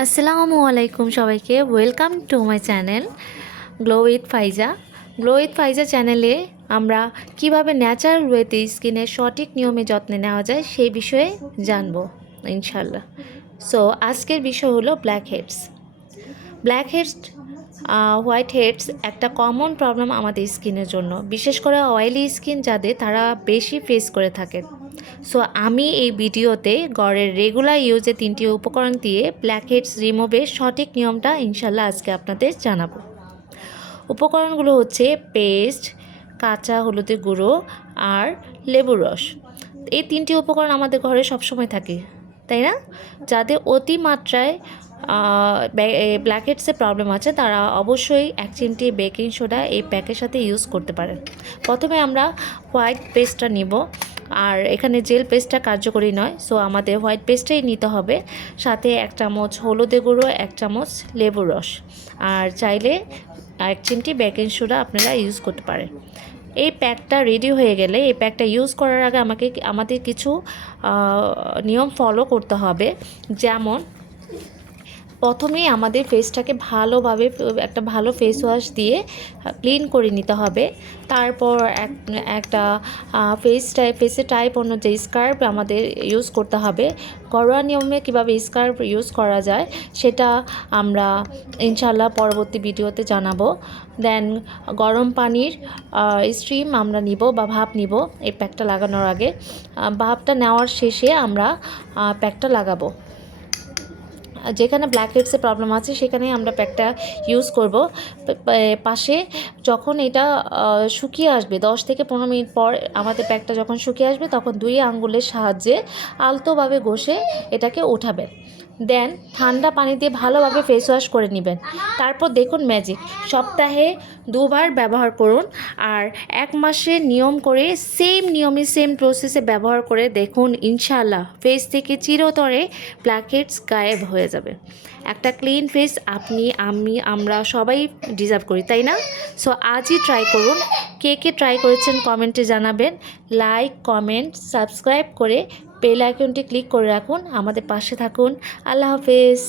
আসসালামু আলাইকুম সবাইকে। Welcome to my channel glow with Faiza glow with Faiza চ্যানেলে আমরা কীভাবে ন্যাচারাল ওয়েতে স্কিনের সঠিক নিয়মে যত্নে নেওয়া যায় সেই বিষয়ে জানব ইনশাল্লাহ সো আজকের বিষয় হলো black heads black heads white heads একটা কমন প্রবলেম আমাদের স্কিনের জন্য। বিশেষ করে অয়েলি স্কিন যাদের তারা বেশি ফেস করে থাকে। সো আমি এই ভিডিওতে গড়ের রেগুলার ইউজে তিনটি উপকরণ দিয়ে ব্ল্যাক হেডস রিমুভের সঠিক নিয়মটা ইনশাল্লাহ আজকে আপনাদের জানাব। উপকরণগুলো হচ্ছে পেস্ট কাঁচা হলুদের গুঁড়ো আর লেবুর রস। এই তিনটি উপকরণ আমাদের ঘরে সবসময় থাকে, তাই না? যাদের অতিমাত্রায় ব্ল্যাক হেডসের প্রবলেম আছে, তারা অবশ্যই এক চিমটি বেকিং সোডা এই প্যাকের সাথে ইউজ করতে পারেন। প্রথমে আমরা হোয়াইট পেস্টটা নিব। আর এখানে জেল পেস্টটা কার্যকরী নয় সো আমাদের হোয়াইট পেস্টটাই নিতে হবে। সাথে এক চামচ হলুদে গুঁড়ো, এক চামচ লেবুর রস। আর চাইলে এক চিমটি বেকিং সোডা আপনারা ইউজ করতে পারেন। এই প্যাকটা রেডি হয়ে গেলে, এই প্যাকটা ইউজ করার আগে আমাকে আমাদের কিছু নিয়ম ফলো করতে হবে। যেমন প্রথমেই আমাদের ফেসটাকে ভালোভাবে, একটা ভালো ফেস ওয়াশ দিয়ে ক্লিন করে নিতে হবে। তারপর এক, একটা ফেস টাইপ ফেসে টাইপ অনুযায়ী স্কার্ফ আমাদের ইউজ করতে হবে। ঘরোয়া নিয়মে কীভাবে স্কার্ফ ইউজ করা যায়, সেটা আমরা ইনশাল্লাহ পরবর্তী ভিডিওতে জানাব। দেন গরম পানির স্ট্রিম আমরা নিব বা ভাপ নিব এই প্যাকটা লাগানোর আগে। ভাপটা নেওয়ার শেষে আমরা প্যাকটা লাগাবো। যেখানে ব্ল্যাক হেডসের প্রবলেম আছে সেখানে আমরা প্যাকটা ইউজ করব। পাশে যখন এটা শুকিয়ে আসবে, দশ থেকে পনেরো মিনিট পর আমাদের প্যাকটা যখন শুকিয়ে আসবে, তখন দুই আঙ্গুলের সাহায্যে আলতোভাবে ঘষে এটাকে উঠাবেন দেন ঠান্ডা পানি দিয়ে ভালোভাবে ফেস ওয়াশ করে নেবেন। তারপর দেখুন ম্যাজিক সপ্তাহে দুবার ব্যবহার করুন আর এক মাসে নিয়ম করে সেম নিয়মে সেম প্রসেসে ব্যবহার করে দেখুন ইনশাল্লাহ ফেস থেকে চিরতরে প্ল্যাকেটস গায়েব হয়ে যাবে। একটা ক্লিন ফেস আপনি, আমি, আমরা সবাই ডিজার্ভ করি, তাই না? সো আজই ট্রাই করুন। কে কে ট্রাই করেছেন কমেন্টে জানাবেন। লাইক কমেন্ট সাবস্ক্রাইব করে বেল আইকনটি ক্লিক করে রাখুন। আমাদের পাশে থাকুন। আল্লাহ হাফেজ।